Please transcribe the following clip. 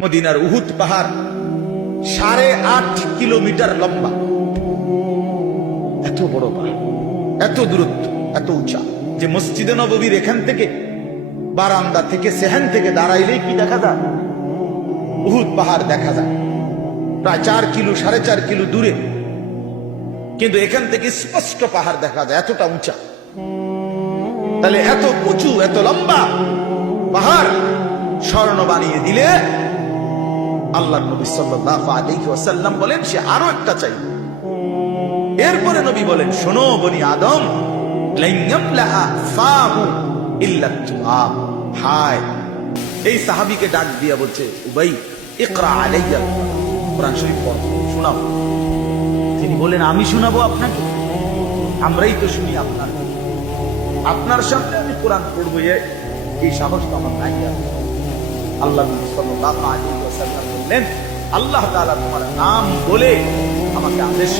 মদিনার উহুদ পাহাড় 8.5 কিলোমিটার লম্বা, এত বড় পাহাড়, এত দূরত্ব, এত উঁচা যে মসজিদে নববীর এখান থেকে বারান্দা থেকে সেহান থেকে দাঁড়াইলেই কি দেখা যায়? উহুদ পাহাড় দেখা যায় প্রায় 4 কিলো 4.5 কিলো দূরে, কিন্তু এখান থেকে স্পষ্ট পাহাড় দেখা যায়, এতটা উঁচা। তাহলে এত উঁচু এত লম্বা পাহাড় স্বর্ণ বানিয়ে দিলে আল্লাহর নবী সাল্লাল্লাহু আলাইহি ওয়াসাল্লাম বলেন সে আরো একটা চাই। এরপরে নবী বলেন, শোনো বনি আদম, লান ইয়ামলাআ ফাহু ইল্লা তুরাব। হায়, এই সাহাবীকে ডাক দিয়া বলছে, উবাই ইকরা আলাইয়া কোরআন শরীফ পড়ো, শোনাও। তিনি বলেন, আমি শোনাবো আপনাকে? আমরাই তো শুনি আপনার সামনে আমি কোরআন পড়বো, এই সাহস তো আমার নাই। আল্লাহ নবী সাল্লাল্লাহু আলাইহি ওয়াসাল্লাম বললেন, আল্লাহ তাআলা তোমার নাম বলে আমাকে আদেশ